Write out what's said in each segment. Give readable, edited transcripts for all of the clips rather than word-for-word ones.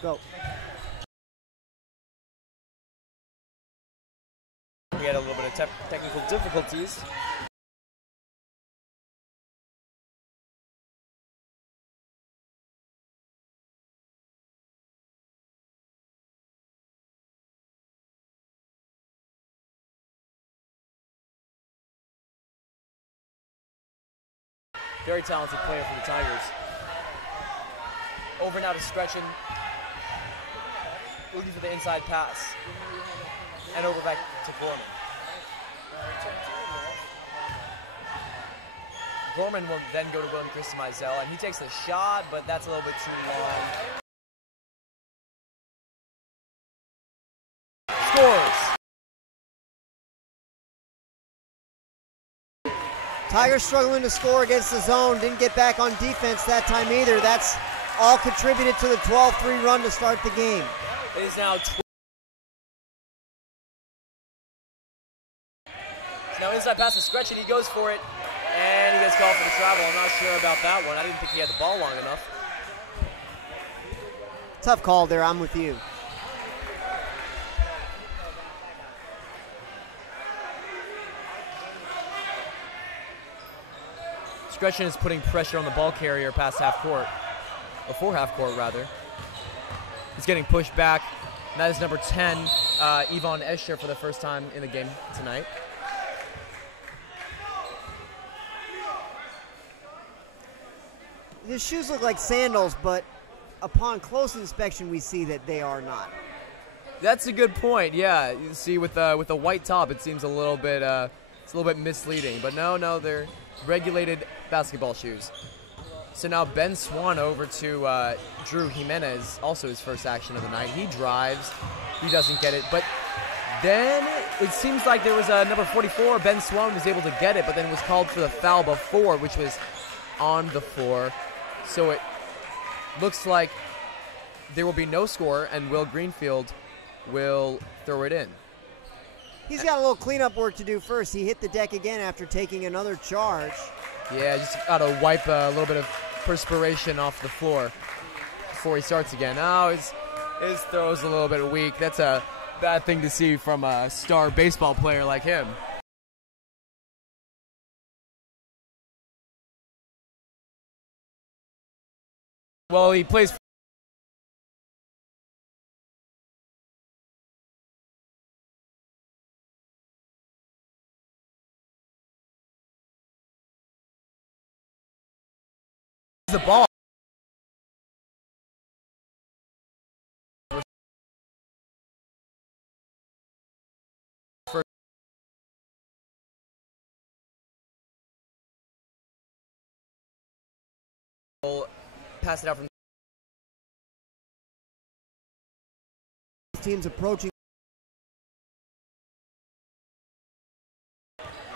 Go. We had a little bit of technical difficulties. Very talented player for the Tigers. Over now to Stretchen. Looking for the inside pass. And over back to Gorman. Gorman will then go to William Christian Mizell, and he takes the shot, but that's a little bit too long. Scores! Tigers struggling to score against the zone. Didn't get back on defense that time either. That's all contributed to the 12-3 run to start the game. It is now now inside pass to Stretch, and he goes for it, and he gets called for the travel. I'm not sure about that one. I didn't think he had the ball long enough. Tough call there. I'm with you. Stretchen is putting pressure on the ball carrier past half court, before half court rather. He's getting pushed back. And that is number 10, Yvonne Escher, for the first time in the game tonight. His shoes look like sandals, but upon close inspection, we see that they are not. That's a good point. Yeah, you see, with a white top, it seems a little bit it's a little bit misleading. But no, they're regulated basketball shoes. So now Ben Swan over to Drew Jimenez, also his first action of the night. He drives, he doesn't get it, but then it seems like there was a number 44. Ben Swan was able to get it, but then was called for the foul before, which was on the floor. So it looks like there will be no score, and Will Greenfield will throw it in. He's got a little cleanup work to do first. He hit the deck again after taking another charge. Yeah, just got to wipe a little bit of perspiration off the floor before he starts again. Oh, his throw's a little bit weak. That's a bad thing to see from a star baseball player like him. Well, he plays the ball. Pass it out from teams approaching.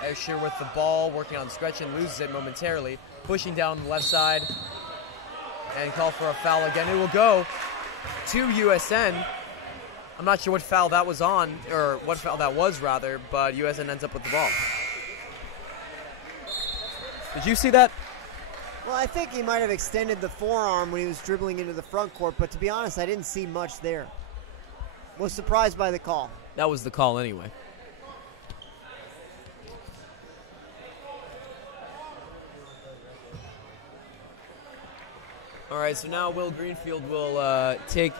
Escher with the ball, working on Stretchen, loses it momentarily, pushing down the left side, and call for a foul again. It will go to USN. I'm not sure what foul that was on, or what foul that was rather, but USN ends up with the ball. Did you see that? Well, I think he might have extended the forearm when he was dribbling into the front court, but to be honest, I didn't see much there. Was surprised by the call. That was the call anyway. All right, so now Will Greenfield will take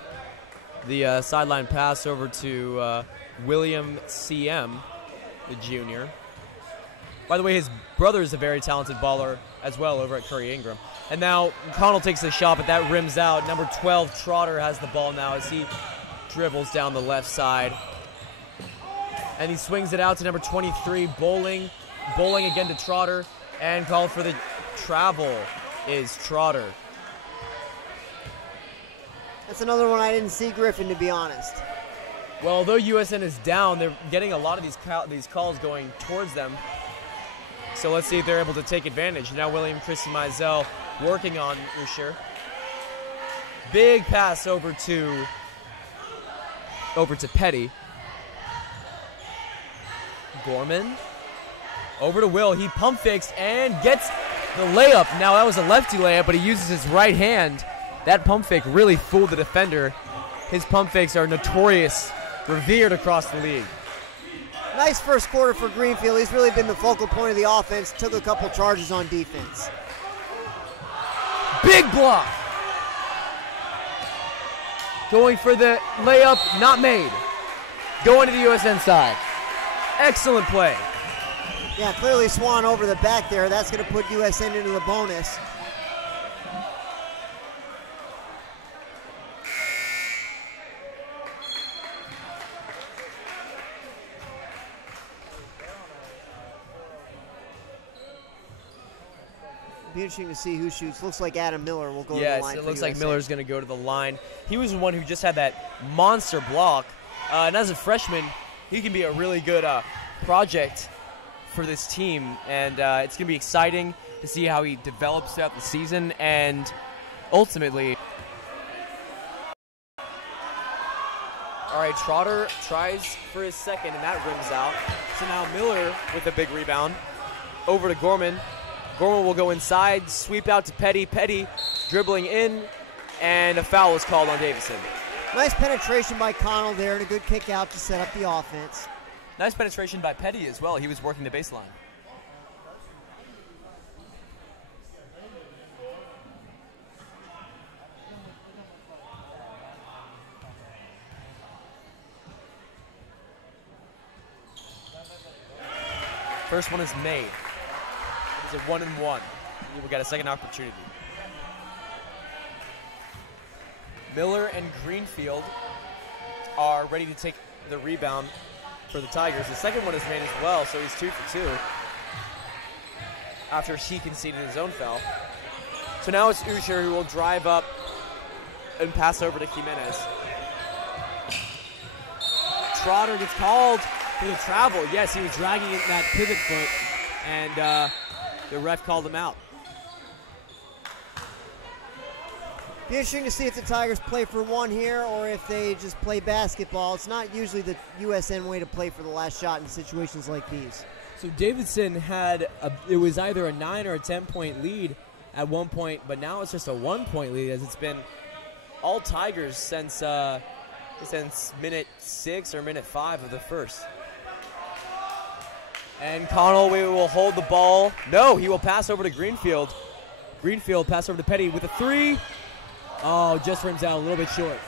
the sideline pass over to William C.M., the junior. By the way, his brother is a very talented baller as well over at Curry Ingram. And now McConnell takes the shot, but that rims out. Number 12, Trotter, has the ball now as he dribbles down the left side. And he swings it out to number 23, Bowling. Bowling again to Trotter, and called for the travel is Trotter. That's another one I didn't see Griffin, to be honest. Well, although USN is down, they're getting a lot of these calls going towards them. So let's see if they're able to take advantage. Now William Christian Mizell working on Usher. Big pass over to Petty. Gorman. Over to Will. He pump fakes and gets the layup. Now that was a lefty layup, but he uses his right hand. That pump fake really fooled the defender, His pump fakes are notorious, revered across the league. Nice first quarter for Greenfield. He's really been the focal point of the offense. Took a couple charges on defense. Big block. Going for the layup, not made. Going to the USN side. Excellent play. Yeah, clearly Swan over the back there. That's going to put USN into the bonus. Be interesting to see who shoots. Looks like Adam Miller will go to the line. Yes, it looks for like USN. Miller's going to go to the line. He was the one who just had that monster block. And as a freshman, he can be a really good project for this team. And it's going to be exciting to see how he develops throughout the season. And ultimately, all right, Trotter tries for his second, and that rims out. So now Miller with a big rebound. Over to Gorman. Gorman will go inside, sweep out to Petty. Petty dribbling in, and a foul is called on Davidson. Nice penetration by Connell there, and a good kick out to set up the offense. Nice penetration by Petty as well. He was working the baseline. First one is made. It's a 1-and-1. He will get a second opportunity. Miller and Greenfield are ready to take the rebound for the Tigers. The second one is made as well, so he's 2 for 2 after he conceded his own foul. So now it's Usher who will drive up and pass over to Jimenez. Trotter gets called for the travel. Yes, he was dragging it in that pivot foot, and the ref called him out. Be interesting to see if the Tigers play for one here or if they just play basketball. It's not usually the USN way to play for the last shot in situations like these. So Davidson had it was either a 9 or a 10-point lead at one point, but now it's just a 1-point lead as it's been All Tigers since minute 6 or minute 5 of the first. And Connell will hold the ball. No, he will pass over to Greenfield. Greenfield pass over to Petty with a 3. Oh, just rims out a little bit short.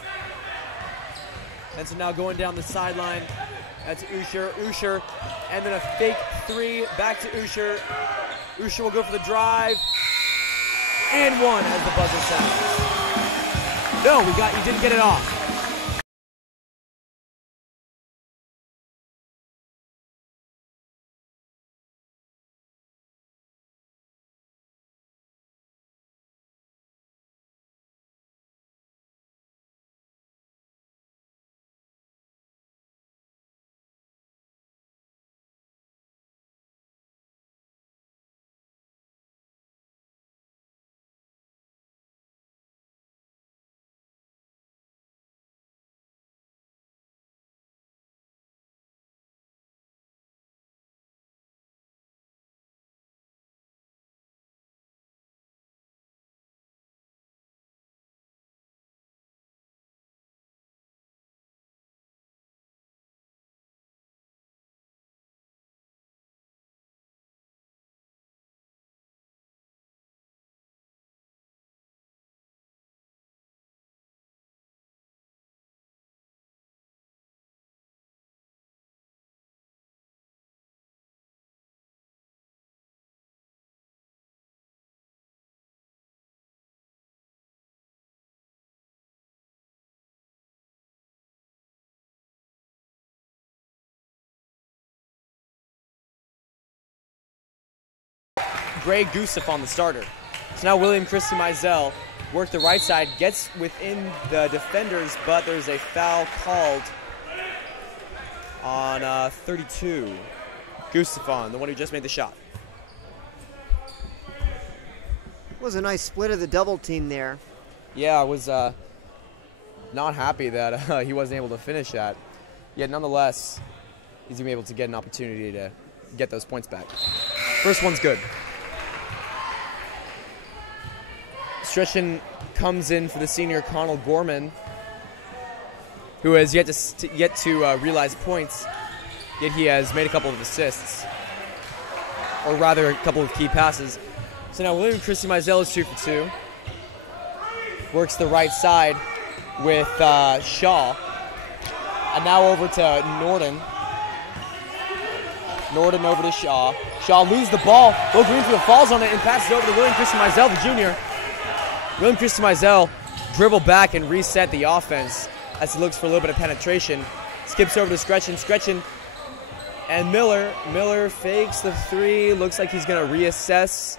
And so now going down the sideline, that's Usher, and then a fake 3 back to Usher. Usher will go for the drive, and 1 as the buzzer sounds. No, he didn't get it off. Gray Gusef on the starter. So now William Christie Mizell worked the right side, gets within the defenders, but there's a foul called on 32. Gustafon, the one who just made the shot. It was a nice split of the double team there. Yeah, I was not happy that he wasn't able to finish that. Yet nonetheless, he's going to be able to get an opportunity to get those points back. First one's good. Stretchin comes in for the senior Connell Gorman. who has yet to realize points, yet he has made a couple of assists, or rather a couple of key passes. So now William Christie Mizell is 2 for 2. Works the right side with Shaw. And now over to Norton. Norton over to Shaw. Shaw loses the ball. Will Greenfield falls on it and passes over to William Christie Mizell, the junior. William Christie Mizell dribbled back and reset the offense as he looks for a little bit of penetration. Skips over to Scretchen. Scretchen and Miller. Miller fakes the three. Looks like he's going to reassess.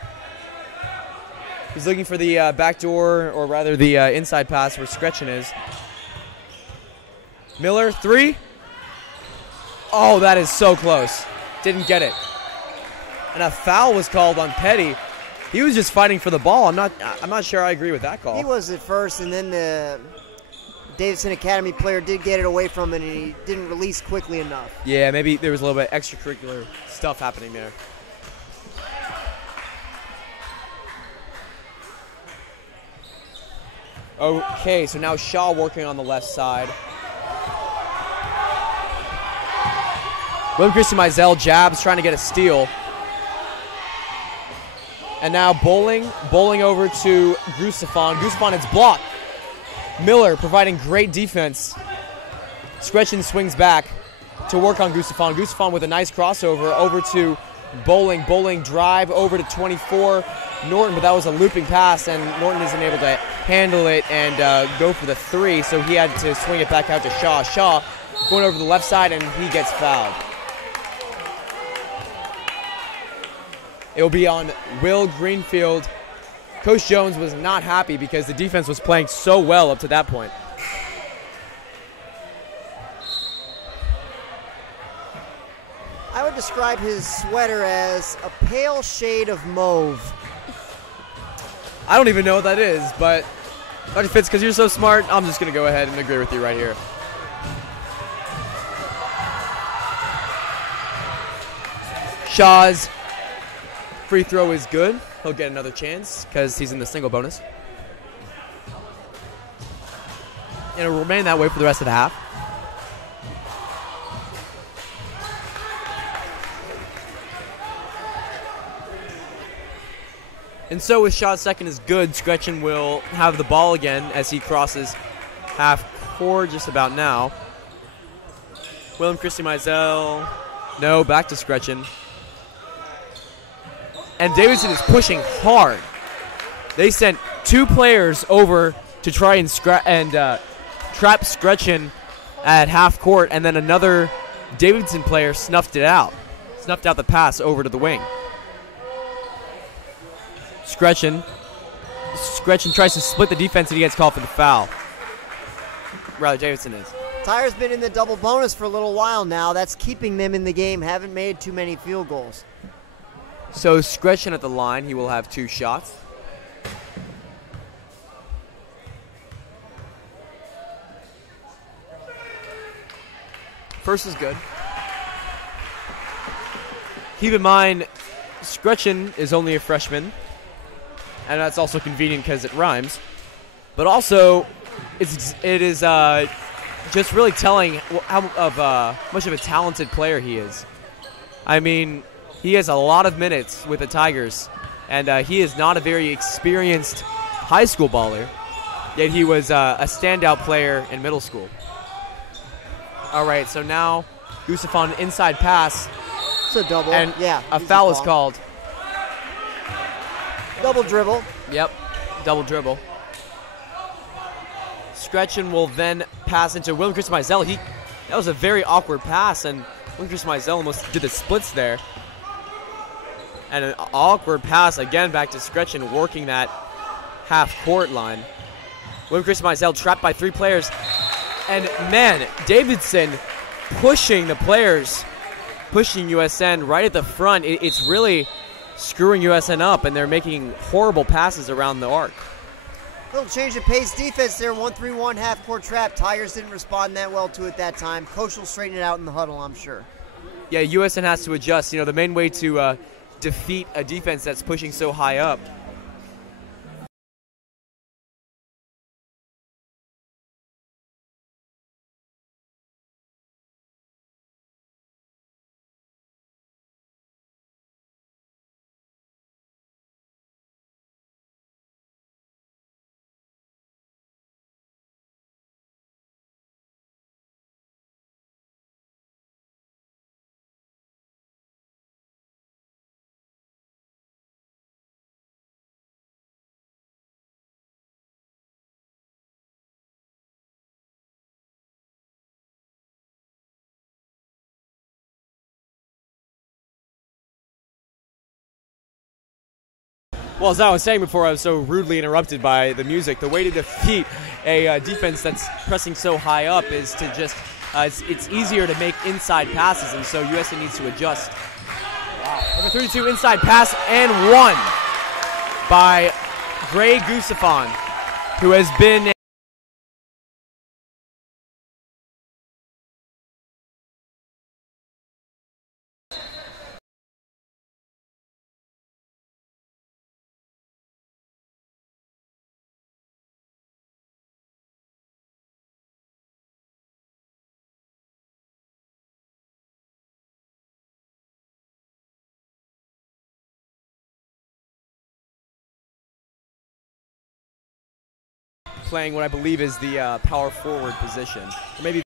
He's looking for the backdoor, or rather the inside pass where Scretchen is. Miller, three. Oh, that is so close. Didn't get it. And a foul was called on Petty. He was just fighting for the ball. I'm not sure I agree with that call. He was at first, and then the Davidson Academy player did get it away from him, and he didn't release quickly enough. Yeah, maybe there was a little bit extracurricular stuff happening there. Okay, so now Shaw working on the left side. William Christie Mizell jabs, trying to get a steal. And now Bowling over to Gustafon. Gustafon is blocked. Miller providing great defense. Scretchen swings back to work on Gustafon. Gustafon with a nice crossover over to Bowling. Bowling drive over to 24. Norton, but that was a looping pass, and Norton isn't able to handle it and go for the three, so he had to swing it back out to Shaw. Shaw going over the left side, and he gets fouled. It will be on Will Greenfield. Coach Jones was not happy because the defense was playing so well up to that point. I would describe his sweater as a pale shade of mauve. I don't even know what that is, but Dr. Fitz, because you're so smart, I'm just going to go ahead and agree with you right here. Shaw's free throw is good. He'll get another chance because he's in the single bonus. And it'll remain that way for the rest of the half. And so with Shaw's second is good, Scretchen will have the ball again as he crosses half court just about now. William Christie Mizell, no, back to Scretchen. And Davidson is pushing hard. They sent two players over to try and trap Scretchen at half court, and then another Davidson player snuffed out the pass over to the wing. Scretchen tries to split the defense, and he gets called for the foul. Rather, Davidson is. Tyre's been in the double bonus for a little while now. That's keeping them in the game. Haven't made too many field goals. So Scretchen at the line. He will have two shots. First is good. Keep in mind, Scretchen is only a freshman. And that's also convenient because it rhymes. But also, it is just really telling how much of a talented player he is. I mean, he has a lot of minutes with the Tigers, and he is not a very experienced high school baller, yet he was a standout player in middle school. All right, so now Gustafon inside pass. It's a double. And yeah, a foul is called. Double dribble. Yep, double dribble. Scretchen will then pass into William Christie Mizell. That was a very awkward pass, and William Christie Mizell almost did the splits there. And an awkward pass again back to Scretchen, working that half-court line. William Christie Mizell trapped by three players. And, man, Davidson pushing the players, pushing USN right at the front. It's really screwing USN up, and they're making horrible passes around the arc. Little change of pace defense there, 1-3-1 half-court trap. Tigers didn't respond that well to it that time. Coach will straighten it out in the huddle, I'm sure. Yeah, USN has to adjust. You know, the main way to defeat a defense that's pushing so high up Well, as I was saying before, I was so rudely interrupted by the music. The way to defeat a defense that's pressing so high up is to just it's easier to make inside passes, and so USN needs to adjust. Number 32 inside pass and one by Gray Gustafon, who has been playing what I believe is the power forward position. Or maybe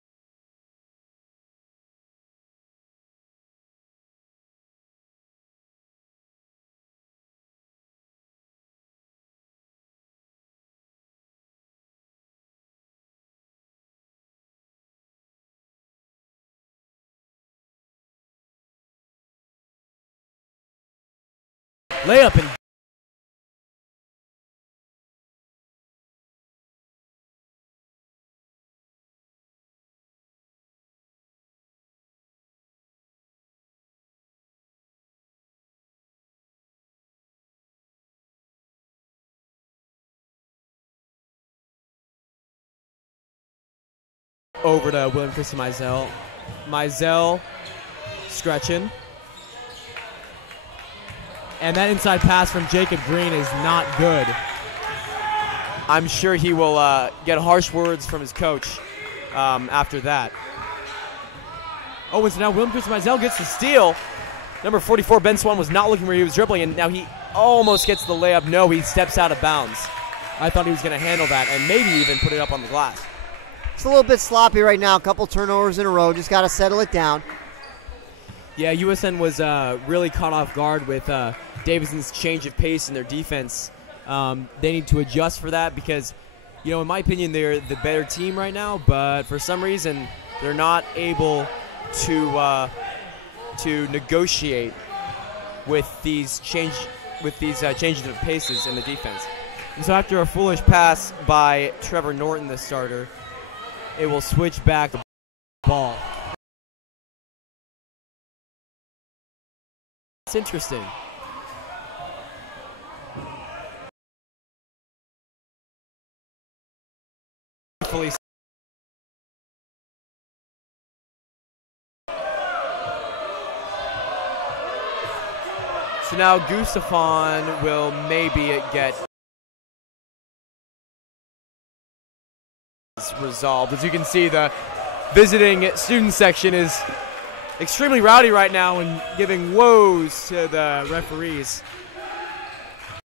Layup and over to William Christie Mizell. Mizell stretching. And that inside pass from Jacob Green is not good. I'm sure he will get harsh words from his coach after that. Oh, and so now William Christie Mizell gets the Steal. Number 44, Ben Swan, was not looking where he was dribbling, and now he almost gets the layup. No, he steps out of bounds. I thought he was going to handle that and maybe even put it up on the glass. It's a little bit sloppy right now. A couple turnovers in a row. Just got to settle it down. Yeah, USN was really caught off guard with Davidson's change of pace in their defense. They need to adjust for that because, you know, in my opinion, they're the better team right now. But for some reason, they're not able to negotiate with these changes of paces in the defense. And so after a foolish pass by Trevor Norton, the starter, it will switch back the ball. It's interesting. So now Gustafon will maybe get resolved. As you can see, the visiting student section is extremely rowdy right now and giving woes to the referees.